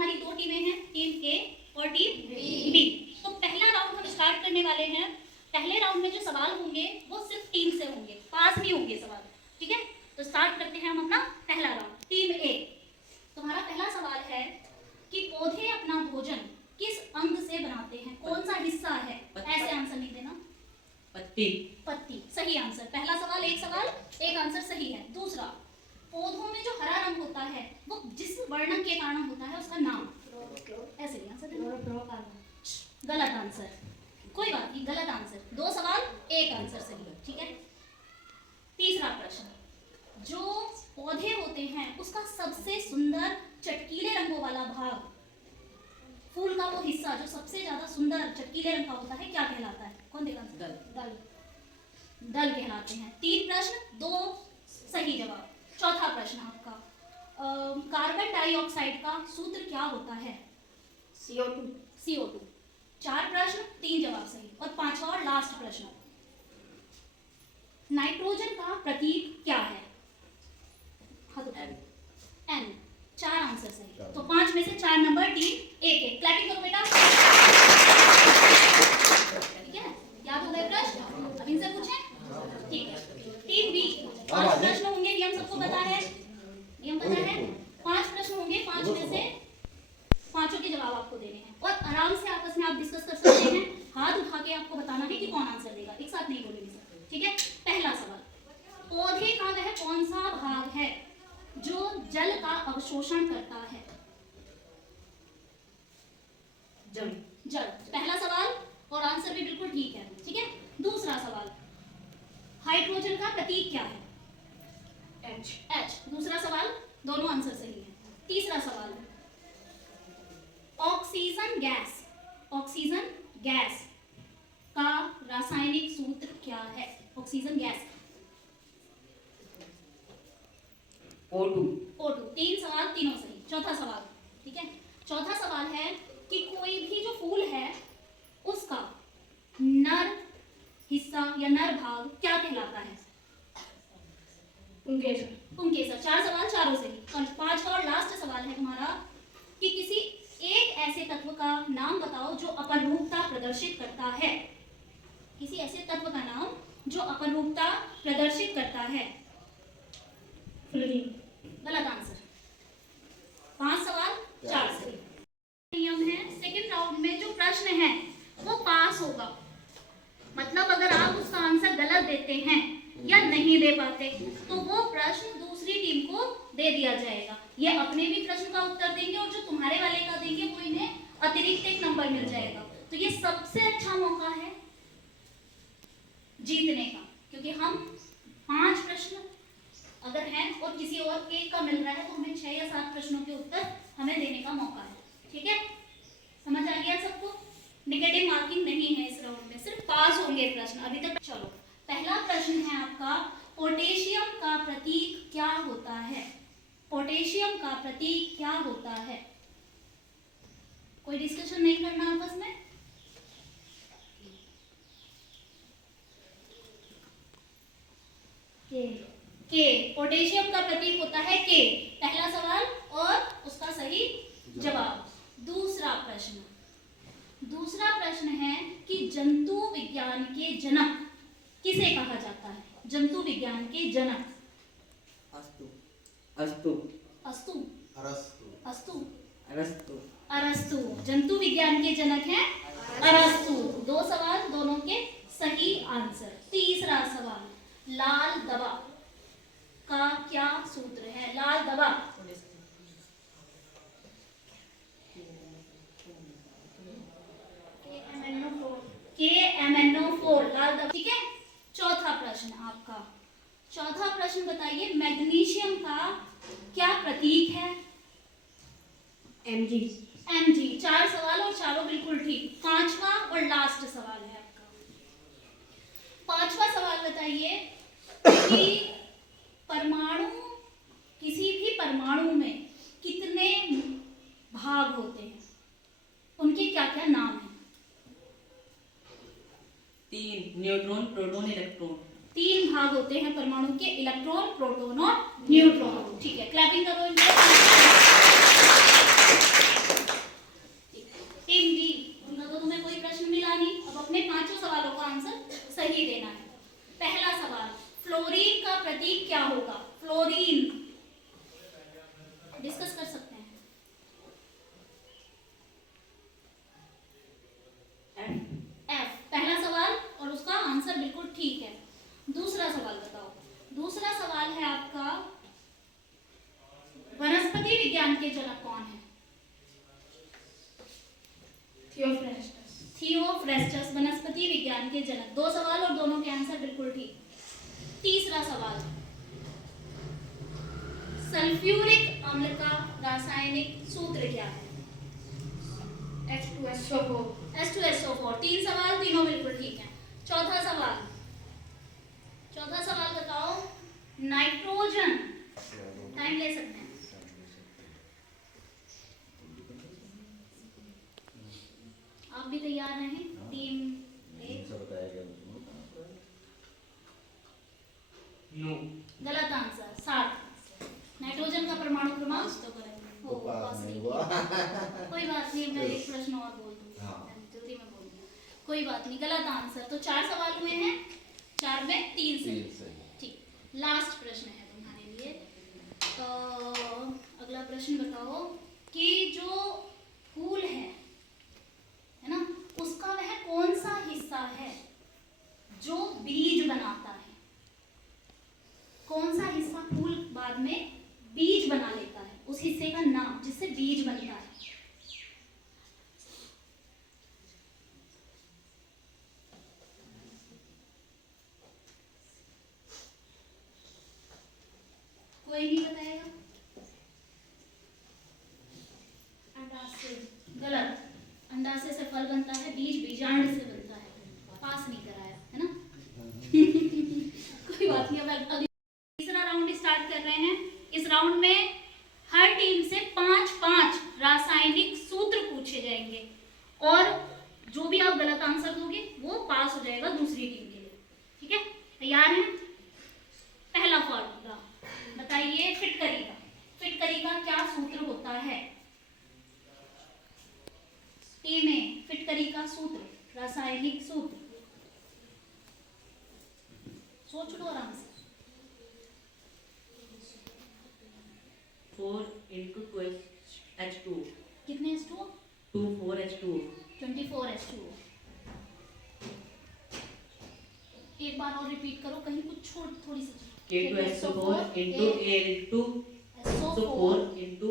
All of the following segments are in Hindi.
हमारी दो टीमें हैं, टीम ए और टीम बी। तो पहला राउंड हम स्टार्ट करने वाले हैं। पहले राउंड में जो सवाल होंगे वो सिर्फ टीम से होंगे, पास नहीं होंगे सवाल, ठीक है। तो स्टार्ट करते हैं हम अपना पहला राउंड। टीम ए, तुम्हारा पहला सवाल है कि पौधे अपना भोजन किस अंग से बनाते हैं, कौन सा हिस्सा है? ऐसे आंसर नहीं देना। पत्ती। पत्ती, सही आंसर। पहला सवाल एक आंसर सही है। दूसरा, पौधों में जो हरा रंग होता है वो जिस वर्ण के कारण होता है उसका नाम। ऐसे नहीं आंसर देना। गलत आंसर, कोई बात नहीं, गलत आंसर। दो सवाल एक आंसर सही है, ठीक है। तीसरा प्रश्न, जो पौधे होते हैं उसका सबसे सुंदर चटकीले रंगों वाला भाग, फूल का वो हिस्सा जो सबसे ज्यादा सुंदर चटकीले रंग का होता है, क्या कहलाता है? कौन देगा? दल। दल कहलाते हैं। 3 प्रश्न, 2 सही जवाब। चौथा प्रश्न आपका, कार्बन डाइऑक्साइड का सूत्र क्या होता है? CO2। 4 प्रश्न, 3 जवाब सही। और 5वां और लास्ट प्रश्न, नाइट्रोजन का प्रतीक क्या है? N। 4 आंसर सही। तो 5 में से 4 नंबर टीम ए के। क्लैपिंग करो बेटा, ठीक है। याद हो गए प्रश्न? अब इनसे पूछें, ठीक है। टीम बी, 5 प्रश्न होंगे, नियम सबको पता है, नियम पता है। 5 प्रश्न होंगे, 5 में से 5 के जवाब आपको देने हैं और आराम से आपस में आप डिस्कस कर सकते हैं। हाथ उठा के आपको बताना है कि कौन आंसर देगा, एक साथ नहीं बोलेंगे सब, ठीक है। पहला सवाल, पौधे का वह कौन सा भाग है जो जल का अवशोषण करता है? जल। जल, पहला सवाल, और आंसर भी बिल्कुल ठीक है, ठीक है। दूसरा सवाल, हाइड्रोजन का प्रतीक क्या है? H। दूसरा सवाल, दोनों आंसर सही है। तीसरा सवाल, ऑक्सीजन गैस का रासायनिक सूत्र क्या है? Oxygen gas O2। 3 सवाल, तीनों सही। चौथा सवाल, ठीक है। चौथा सवाल है कि कोई भी जो फूल है उसका नर हिस्सा या नर भाग क्या कहलाता है? पुंकेसर। 4 सवाल, चारों सही। और 5वां और लास्ट सवाल है तुम्हारा कि किसी एक ऐसे तत्व का नाम बताओ जो अपरूपता प्रदर्शित करता है। किसी ऐसे तत्व का नाम जो अपरूपता प्रदर्शित करता है। गलत आंसर। 5 सवाल, 4 सही। नियम है, सेकंड राउंड में जो प्रश्न है वो पास होगा, मतलब अगर आप उसका आंसर गलत देते हैं या नहीं दे पाते तो वो प्रश्न दूसरी टीम को दे दिया जाएगा। ये अपने भी प्रश्न का उत्तर देंगे और जो तुम्हारे वाले का देंगे वो इन्हें अतिरिक्त एक नंबर मिल जाएगा। तो ये सबसे अच्छा मौका है जीतने का, क्योंकि हम 5 प्रश्न अगर हैं और किसी और एक का मिल रहा है तो हमें 6 या 7 प्रश्नों के उत्तर हमें देने का मौका है, ठीक है। समझ आ गया सबको? नेगेटिव मार्किंग नहीं है इस राउंड में, सिर्फ पास होंगे प्रश्न अभी तक। चलो, पहला प्रश्न है आपका, पोटेशियम का प्रतीक क्या होता है? पोटेशियम का प्रतीक क्या होता है? कोई डिस्कशन नहीं करना आपस में। के, पोटेशियम का प्रतीक होता है के। पहला सवाल और उसका सही जवाब। दूसरा प्रश्न है कि जंतु विज्ञान के जनक किसे कहा जाता है? जंतु विज्ञान के जनक। अरस्तु। जंतु विज्ञान के जनक हैं अरस्तु। 2 सवाल, दोनों के सही आंसर। तीसरा सवाल, लाल दवा का क्या सूत्र है? लाल दवा KMnO4, लाल दवा, ठीक है। चौथा प्रश्न आपका, चौथा प्रश्न बताइए, मैग्नीशियम का क्या प्रतीक है? Mg। 4 सवाल और चारों बिल्कुल ठीक। 5वां और लास्ट सवाल है आपका। 5वां सवाल बताइए कि किसी भी परमाणु में कितने भाग होते हैं, उनके क्या क्या नाम हैं? 3, न्यूट्रॉन, प्रोटॉन, इलेक्ट्रॉन। 3 भाग होते हैं परमाणु के, इलेक्ट्रॉन, प्रोटॉन और न्यूट्रॉन, ठीक है। क्लैपिंग करो इनको। होगा? फ्लोरीन। डिस्कस कर सकते हैं। एफ पहला सवाल और उसका आंसर बिल्कुल ठीक है। दूसरा सवाल बताओ। दूसरा सवाल है आपका, वनस्पति विज्ञान के जनक कौन है? थियोफ्रेस्टस वनस्पति विज्ञान के जनक। दो सवाल और दोनों के आंसर बिल्कुल ठीक। तीसरा सवाल, सल्फ्यूरिक अम्ल का रासायनिक सूत्र क्या है? H2SO4। H2SO4। तीन सवाल, तीनों बिल्कुल ठीक हैं। चौथा सवाल, चौथा सवाल बताओ, नाइट्रोजन, टाइम ले सकते हैं। आप भी तैयार रहें, टीम ए। नो। गलत आंसर, 7। नाइट्रोजन का परमाणु क्रमांक तो करेक्ट। हो, पास नहीं हुआ। कोई बात नहीं, मैं एक प्रश्न और बोल दूंगी। जल्दी में बोल दूंगी, कोई बात नहीं। गलत आंसर। तो 4 सवाल हुए हैं, 4 में 3 सही। ठीक, लास्ट प्रश्न है तुम्हारे लिए। अगला प्रश्न बताओ कि जो फूल है ना, उसका वह कौन सा हिस्सा है जो बीज बनाता है? कौन सा हिस्सा फूल बाद में बीज बना लेता है? उस हिस्से का नाम जिससे बीज बनता है। कोई नहीं बताएगा? अंडाशय। गलत। अंडाशय से फल बनता है, बीज बीजांड से बनता है। पास नहीं कराया है ना? कोई बात नहीं। अब अगली तीसरा राउंड स्टार्ट कर रहे हैं। इस राउंड में हर टीम से 5-5 रासायनिक सूत्र पूछे जाएंगे और जो भी आप गलत आंसर दोगे वो पास हो जाएगा दूसरी टीम के लिए। ठीक है, तैयार हैं? पहला फॉर्मूला बताइए, फिटकरी का। फिटकरी का क्या सूत्र होता है? टीम ए, फिटकरी का सूत्र, रासायनिक सूत्र। सोच लो आराम से। 4 into 12 H2। कितने H2O? 24 H2। 24 H2O। एक बार और रिपीट करो, कहीं कुछ छोड़ थोड़ी सी। K2SO4 into Al2SO4 into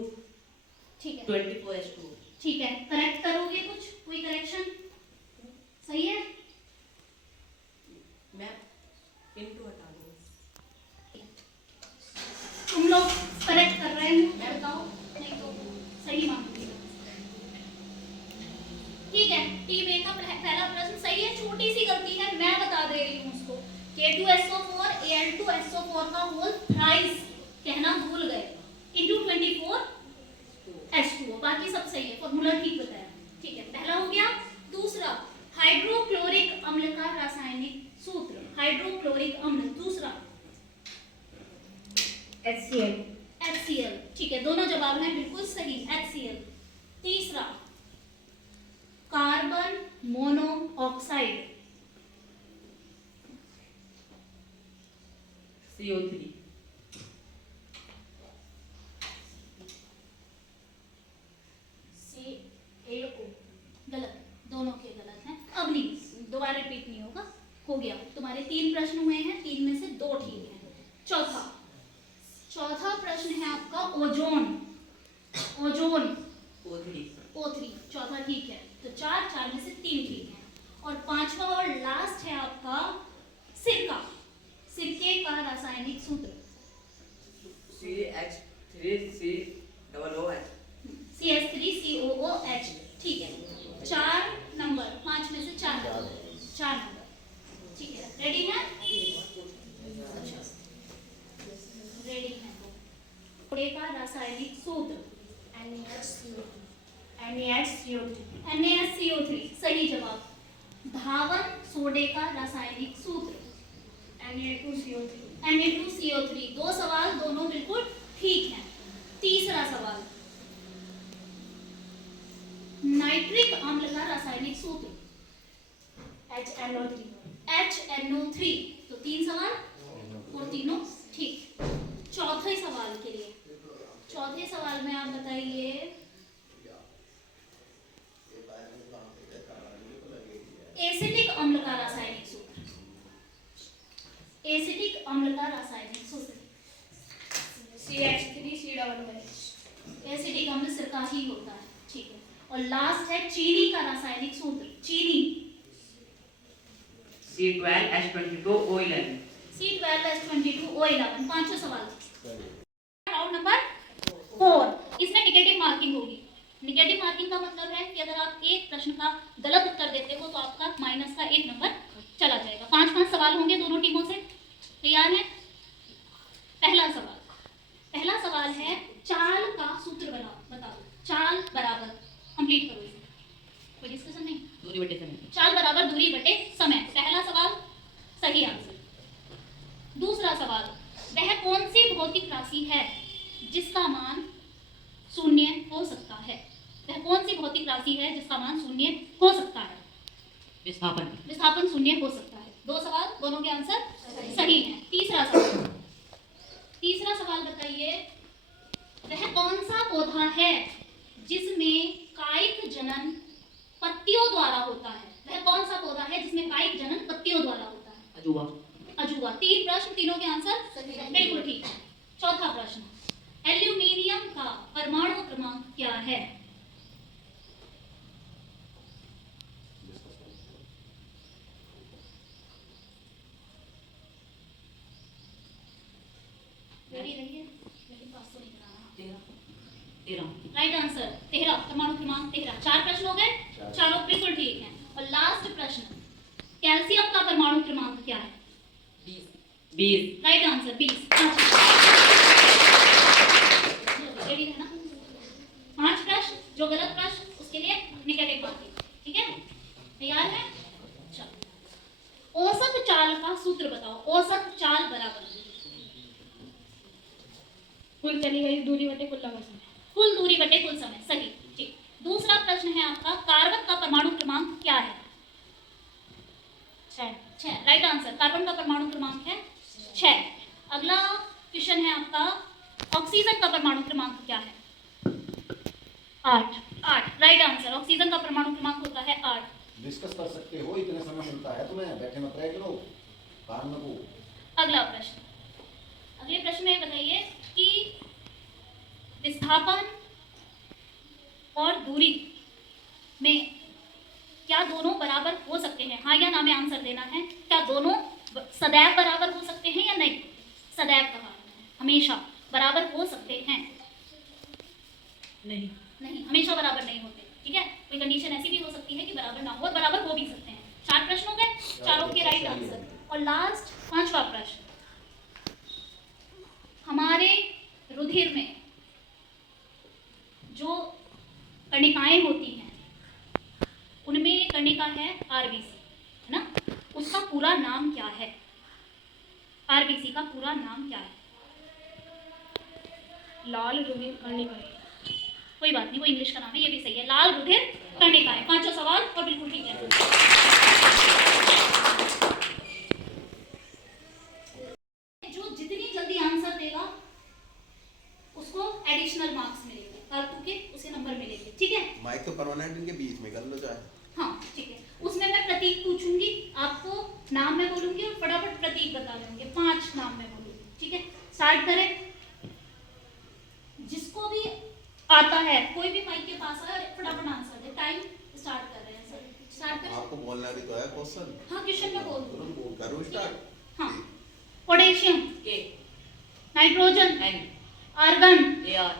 ठीक है, 24 H2। ठीक है। करेक्ट करोगे कुछ? कोई करेक्शन? सही है? मैं into हटा दूँ। तुम लोग करेक्ट कर रहे हैं, मैं बताओ नहीं तो सही मानूंगी। ठीक है, टीम ए का पहला प्रश्न सही है। छोटी सी गलती है, मैं बता दे रही हूँ उसको। K2SO4 Al2SO4 का होल थ्राइस कहना भूल गए, into 24 H2O। बाकी सब सही है, फॉर्मूला ठीक बताया। ठीक है, पहला हो गया। दूसरा, हाइड्रोक्लोरिक अम्ल का रासायनिक सूत्र। हाइड्रोक्लोरिक अम्ल। दूसरा HCl। HCl। ठीक है, दोनों जवाब हैं बिल्कुल सही, HCl। तीसरा, कार्बन मोनोऑक्साइड। CO3। CaO। गलत, दोनों के गलत हैं। अब नहीं, दोबारा रिपीट नहीं होगा। हो गया, तुम्हारे 3 प्रश्न हुए हैं, 3 में से 2 ठीक हैं। चौथा प्रश्न है आपका ओजोन। Ozone O3। चौथा ठीक है, तो 4 में से 3 ठीक हैं। और पांचवा और लास्ट है आपका सिरका। सिरके का रासायनिक सूत्र CH3COOH। CH3COOH। ठीक है, 4 नंबर, 5 में से 4 नंबर। ठीक है, रेडी है? रेडी है। सोडे का रासायनिक सूत्र NaHCO3। सही जवाब। धावन सोडे का रासायनिक सूत्र Na2CO3। 2 सवाल, दोनों बिल्कुल ठीक हैं। तीसरा सवाल, नाइट्रिक अम्ल का रासायनिक सूत्र HNO3। तो 3 सवाल और तीनों ठीक। सवाल के लिए। चौथे सवाल में आप बताइए, एसिटिक अम्ल का रासायनिक सूत्र। एसिटिक अम्ल का रासायनिक सूत्र CH3C+H। एसिटिक अम्ल सिरका ही होता है, ठीक है। और लास्ट है चीनी का रासायनिक सूत्र। चीनी C12H22O11। C12H22O11। पांचों सवाल। राउंड नंबर 4, इसमें नेगेटिव मार्किंग होगी। नेगेटिव मार्किंग का मतलब है कि अगर आप एक प्रश्न का गलत उत्तर देते हो तो आपका माइनस का 1 नंबर चला जाएगा। 5-5 सवाल होंगे दोनों टीमों से। तैयार है? पहला सवाल है चाल का सूत्र बताओ। चाल बराबर, कंप्लीट करो इसे, कोई डिस्कशन नहीं। दूरी बटे समय। चाल बराबर दूरी बटे समय। पहला सवाल सही आंसर। दूसरा सवाल, वह कौन सी भौतिक राशि है जिसका मान शून्य हो सकता है? वह कौन सी भौतिक राशि है जिसका मान शून्य हो सकता है? विस्थापन शून्य हो सकता है। 2 सवाल, दोनों के आंसर सही हैं। तीसरा सवाल बताइए, वह कौन सा पौधा है जिसमें कायिक जनन पत्तियों द्वारा होता है? वह कौन सा पौधा है जिसमें कायिक जनन पत्तियों द्वारा होता है? अजूबा। 3 प्रश्न, तीनों के आंसर बिल्कुल ठीक है। चौथा प्रश्न, एल्यूमिनियम का परमाणु क्रमांक क्या है? रेडी रहिए, लेकिन पास तो नहीं कराना। 13। राइट आंसर 13, परमाणु क्रमांक 13। 4 प्रश्न हो गए, चारों बिल्कुल ठीक हैं। और लास्ट प्रश्न, कैल्शियम का परमाणु क्रमांक क्या है? 20। Right answer 20। रेडी रहना। 5 प्रश्न, जो गलत प्रश्न उसके लिए नेगेटिव मार्किंग, ठीक है? तैयार है? चलो, औसत चाल का सूत्र बताओ। औसत चाल बराबर कुल चली गई दूरी बटे कुल लगा समय। कुल दूरी बटे कुल समय, सही, ठीक। दूसरा प्रश्न है आपका, कार्बन का परमाणु क्रमांक क्या है? 6। राइट आंसर, कार्बन का परमाणु क्रमांक है 6। अगला क्वेश्चन है आपका, ऑक्सीजन का परमाणु क्रमांक क्या है? 8। राइट आंसर, ऑक्सीजन का परमाणु क्रमांक होता है 8। डिस्कस कर सकते हो, इतने समय मिलता है तुम्हें, बैठे मत रहे करो काम में को। अगला प्रश्न, अगले प्रश्न में बताइए कि विस्थापन और दूरी में क्या दोनों बराबर हो सकते हैं? हाँ या ना में आंसर देना है। क्या दोनों सदैव बराबर हो सकते हैं या नहीं? सदैव कहा, हमेशा बराबर हो सकते हैं? नहीं, हमेशा बराबर नहीं होते, ठीक है। कोई कंडीशन ऐसी भी हो सकती है कि बराबर ना हो और बराबर हो भी सकते हैं। 4 प्रश्न हो गए, चारों के राइट आंसर। और लास्ट 5वां प्रश्न, हमारे रुधिर में जो कणिकाएं होती हैं उनमें एक कणिका है आरबीसी, है ना? उसका पूरा नाम क्या है? आरबीसी का पूरा नाम क्या है? लाल रुधिर कणिकाएं। कोई बात नहीं, वो इंग्लिश का नाम है, ये भी सही है। लाल रुधिर कणिकाएं। 5 सवाल और बिल्कुल ठीक है। जो जितनी जल्दी आंसर देगा उसको एडिशनल मार्क्स मिलेंगे, फालतू के उसे नंबर मिलेंगे, ठीक है? माइक तो परमानेंट इनके बीच में कर लो चाहे। हाँ ठीक है, उसमें मैं प्रतीक पूछूंगी, आपको नाम में बोलूंगी और फटाफट प्रतीक बता रहे होंगे। 5 नाम में बोलूंगी, ठीक है? स्टार्ट करें। जिसको भी आता है, कोई भी माइक के पास है, फटाफट आंसर दे। टाइम स्टार्ट कर रहे हैं सर, स्टार्ट करें। आपको बोलना भी तो है क्वेश्चन। हाँ, क्वेश्चन में बोल दो। करूँ स्टार्ट? हाँ, potassium, K, nitrogen, N, argon, AR,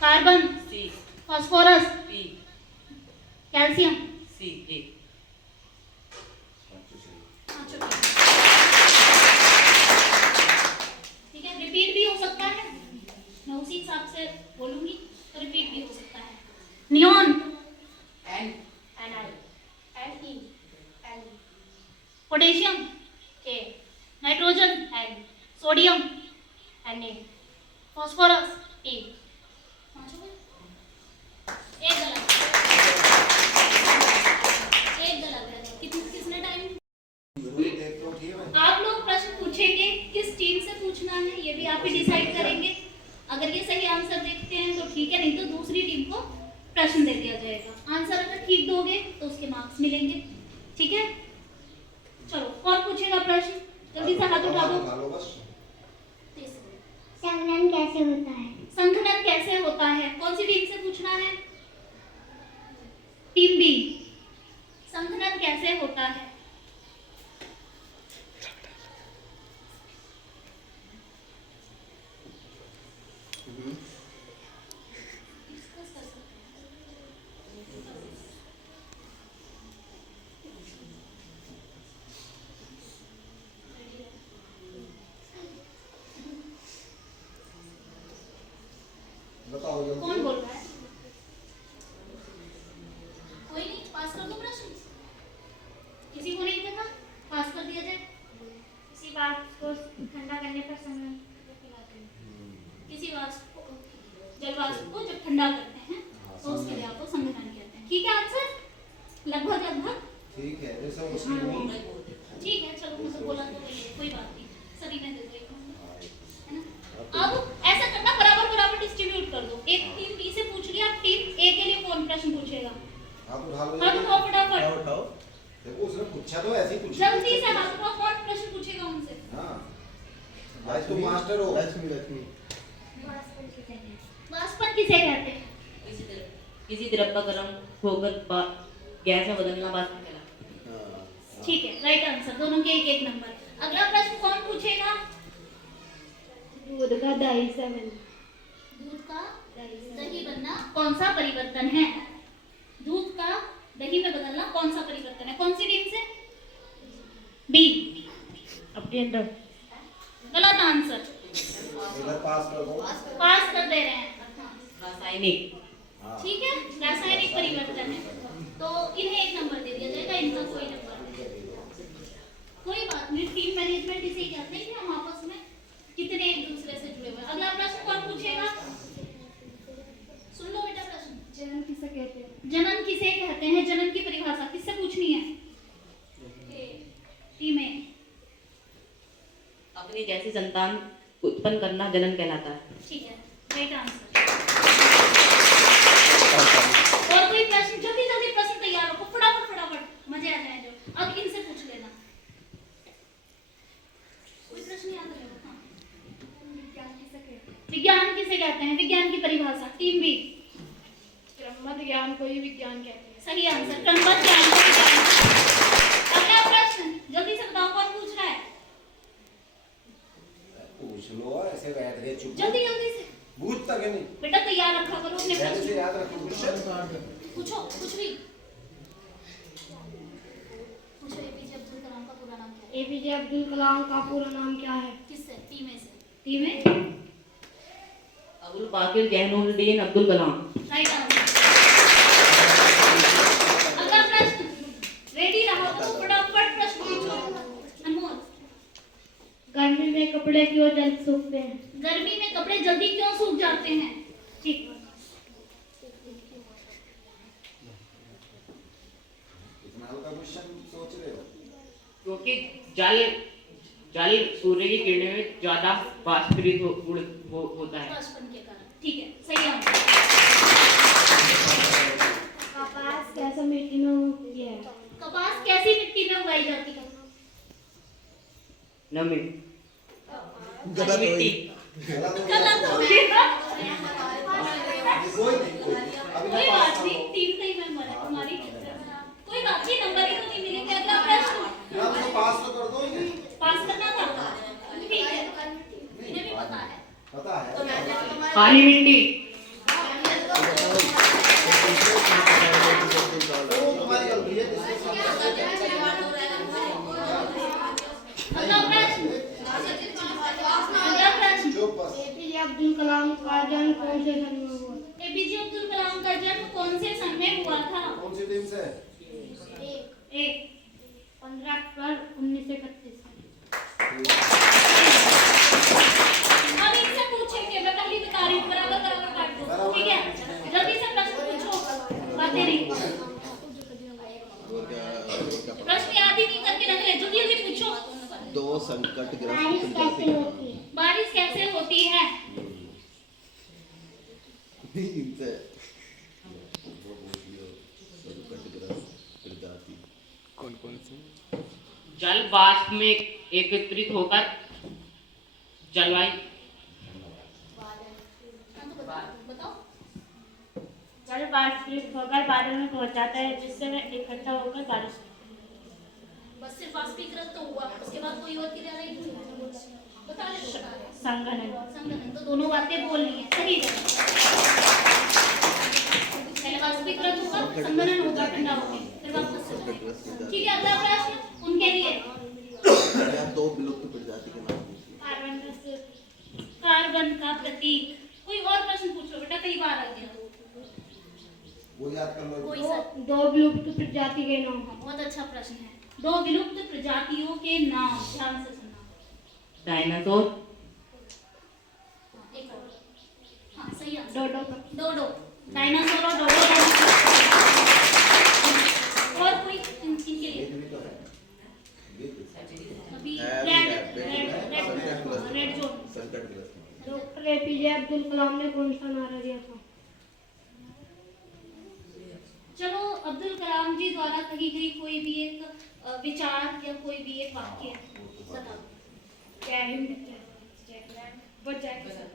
carbon, C, phosphorus, P, calcium. C, A। ठीक है, रिपीट भी हो सकता है, मैं उसी हिसाब से बोलूंगी तो रिपीट भी हो सकता है। Neon, N, potassium, K, nitrogen, N, sodium, Na, phosphorus. P। 5 हो गए? एक गलत, एक गलत है। किसने टाइम? देख लो ठीक है। आप लोग प्रश्न पूछेंगे, किस टीम से पूछना है ये भी आप ही डिसाइड करेंगे, अगर ये सही आंसर देखते हैं तो ठीक है, नहीं तो दूसरी टीम को प्रश्न दे दिया जाएगा। आंसर अगर ठीक दोगे तो उसके मार्क्स मिलेंगे। ठीक है, चलो कौन पूछेगा प्रश्न? जल्दी से हाथ उठा दो। लो बस। संघनन कैसे होता है? संघनन कैसे होता है? कौन सी टीम से पूछना है? Team B. संघनन कैसे होता है? बताओ जल्दी। कौन बोल रहा है? कोई नहीं, पास कर दो प्रश्न। किसी को नहीं देखा, पास कर दिया जाए। किसी बात को ठंडा करने पर संघनन कहलाते हैं। किसी वाष्प को, जल वाष्प को जब ठंडा करते हैं तो उसके लिए आपको संघनन कहते हैं। ठीक है आंसर? लगभग ठीक है, जैसे उसकी ठीक है। चलो मुझे बोला तो वही है, कोई बात नहीं, सभी ने दे दो एक नंबर, है ना? अब ऐसा करना, बराबर बराबर डिस्ट्रीब्यूट कर दो। एक टीम बी से पूछ लिया, टीम ए के लिए कौन प्रश्न पूछेगा? हाथ उठा लो। हाथ उठाओ फटाफट, उठाओ। देखो उसने पूछा तो ऐसे ही पूछा। जल्दी से हाथ उठाओ। कौन प्रश्न पूछेगा उनसे? हाँ, आज तुम मास्टर हो। लक्ष्मी लक्ष्मी। वाष्पन किसे कहते हैं? किसी द्रव का गर्म होकर गैस में बदलना वाष्प कहलाता है। हाँ। ठीक है, राइट आंसर। दोनों के एक एक नंबर। अगला प्रश्न कौन पूछेगा? दूध का दही से बना। दूध का दही बनना कौन सा परिवर्तन है? दूध का दही में बदलना कौन सा परिवर्तन है? कौन सी टीम से? बी। अपने अंदर गलत आंसर। इधर पास कर दो। पास कर दे रहे हैं। रासायनिक। हाँ। ठीक है, रासायनिक परिवर्तन है, तो इन्हें एक नंबर दे दिया जाएगा, इनका कोई नंबर नहीं। कोई बात नहीं, टीम मैनेजमेंट इसे ही कहते हैं कि हम आपस में कितने एक दूसरे से जुड़े हुए हैं। अगला प्रश्न कौन पूछेगा? सुन लो बेटा प्रश्न। जनन किसे कहते हैं? जनन किसे कहते हैं? जनन की परिभाषा किससे पूछनी है? टीम ए। अपनी जैसी संतान उत्पन्न करना जनन कहलाता है। ठीक है, राइट आंसर। और कोई प्रश्न? जल्दी जल्दी प्रश्न तैयार रखो, फटाफट फटाफट, मजे आ जाए जो। अब इनसे पूछ लेना। कोई प्रश्न याद रहे? हाँ। विज्ञान किसे कहते हैं? विज्ञान किसे कहते हैं? विज्ञान की परिभाषा टीम बी। क्रमबद्ध ज्ञान को ही विज्ञान कहते हैं। सही आंसर, क्रमबद्ध ज्ञान को विज्ञान। अगला प्रश्न जल्दी से बताओ, कौन पूछ रहा है? पूछ लो, ऐसे बैठ गए चुप। जल्दी जल्दी से पूछ तक नहीं। बेटा, तैयार रखा करो अपने पहले से प्रश्न। याद रखो। पूछो कुछ भी पूछो। एपीजे अब्दुल कलाम का पूरा नाम क्या है? एपीजे अब्दुल कलाम का पूरा नाम क्या है? किससे? टीम ए से। Team A. Abul Bakir Jainuddin Abdul Kalam. Right answer. अगला प्रश्न, रेडी रहो तो फटाफट प्रश्न पूछो। अनमोल, गर्मी में कपड़े क्यों जल्द सूखते हैं? गर्मी में कपड़े जल्दी क्यों सूख जाते हैं? ठीक। इतना हल्का क्वेश्चन सोच रहे हो? क्योंकि जल सूर्य की किरणें में ज्यादा वाष्पीकृत होता है। वाष्पन के कारण। ठीक है, सही आंसर। कपास कैसे मिट्टी में उगती है? कपास कैसी मिट्टी में उगाई जाती है? नमी। गलत मिट्टी। गलत हो गया। कोई नहीं, कोई नहीं। अभी कोई मैं पास बात नहीं, टीम का ही मेंबर है तुम्हारी। कोई बात नहीं, नंबर ही तो नहीं मिलेंगे। अगला प्रश्न। ना तो पास तो कर दो इन्हें। पास करना था। ठीक है, इन्हें भी पता है। पता है। काली मिट्टी। वो तुम्हारी गलती है। अगला प्रश्न। अगला प्रश्न। चुप बस। एपीजे अब्दुल कलाम का जन्म कौन से सन में हुआ? एपीजे अब्दुल कलाम का जन्म कौन से सन में हुआ था? कौन सी टीम से? ए। 15 अक्टूबर 1931। अब इनसे पूछेंगे, मैं पहले बता रही हूँ, बराबर बराबर काट दो। ठीक है, जल्दी से प्रश्न पूछो, बातें नहीं। प्रश्न याद ही नहीं करके रख रहे, जल्दी जल्दी पूछो। दो संकट बारिश कैसे होती है? बारिश कैसे होती है? इनसे वो बोलियो संकट ग्रस्त प्रजाति कौन कौन से जल वाष्प में एकत्रित होकर जलवायु हाँ तो बताओ जल वाष्पित होकर बादल में पहुंच जाता है, जिससे वह इकट्ठा होकर बारिश होती है। बस सिर्फ वाष्पीकृत तो हुआ, उसके बाद कोई और क्रिया नहीं हुई। बता रहे संघनन। संघनन, तो दोनों बातें बोलनी है, सही जगह। पहले वाष्पीकृत होगा, संघनन होगा ठंडा होके, फिर वापस से जाएगा। ठीक है, अगला प्रश्न उनके लिए। या दो विलुप्त प्रजाति के नाम पूछिए। कार्बन का प्रतीक। कोई और प्रश्न पूछो बेटा, कई बार आ गया। वो याद कर लो। कोई सा दो विलुप्त प्रजाति के नाम। बहुत अच्छा प्रश्न है। दो विलुप्त प्रजातियों के नाम, ध्यान से सुनना। डायनासोर, एक और, हाँ सही आंसर। डोडो। डोडो, डायनासोर और डोडो। और कोई इनके लिए एक भी तो है। अभी रेड जोन। संकट ग्रस्त। डॉक्टर एपीजे अब्दुल कलाम ने कौन सा नारा दिया था? चलो, अब्दुल कलाम जी द्वारा कही गई कोई भी एक विचार या कोई भी एक वाक्य बता दो। जय हिंद, जय भारत, जय किसान।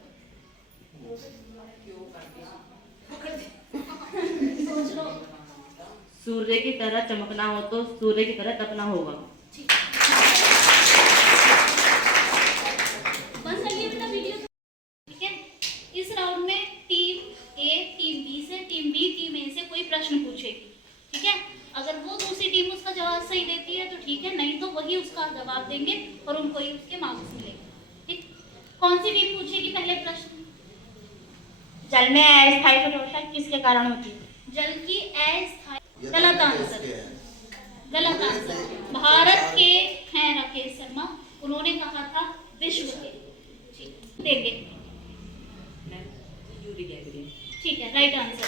सोच लो। सूर्य की तरह चमकना हो तो सूर्य की तरह तपना होगा। ठीक है, बंद करिए बेटा वीडियो। ठीक है, इस राउंड में टीम ए टीम बी से, टीम बी टीम ए से कोई प्रश्न पूछेगी। ठीक है, अगर वो दूसरी टीम उसका जवाब सही देती है तो ठीक है, नहीं तो वही उसका जवाब देंगे और उनको ही उसके मार्क्स मिलेंगे। ठीक, कौन सी टीम पूछेगी पहले प्रश्न? जल में अस्थायी प्रदूषण किसके कारण होती है? जल की अस्थायी। ये तो गलत देश आंसर, के हैं। गलत आंसर। भारत के हैं राकेश शर्मा, उन्होंने कहा था विश्व के। ठीक, देंगे। Uric acid. ठीक है, राइट आंसर।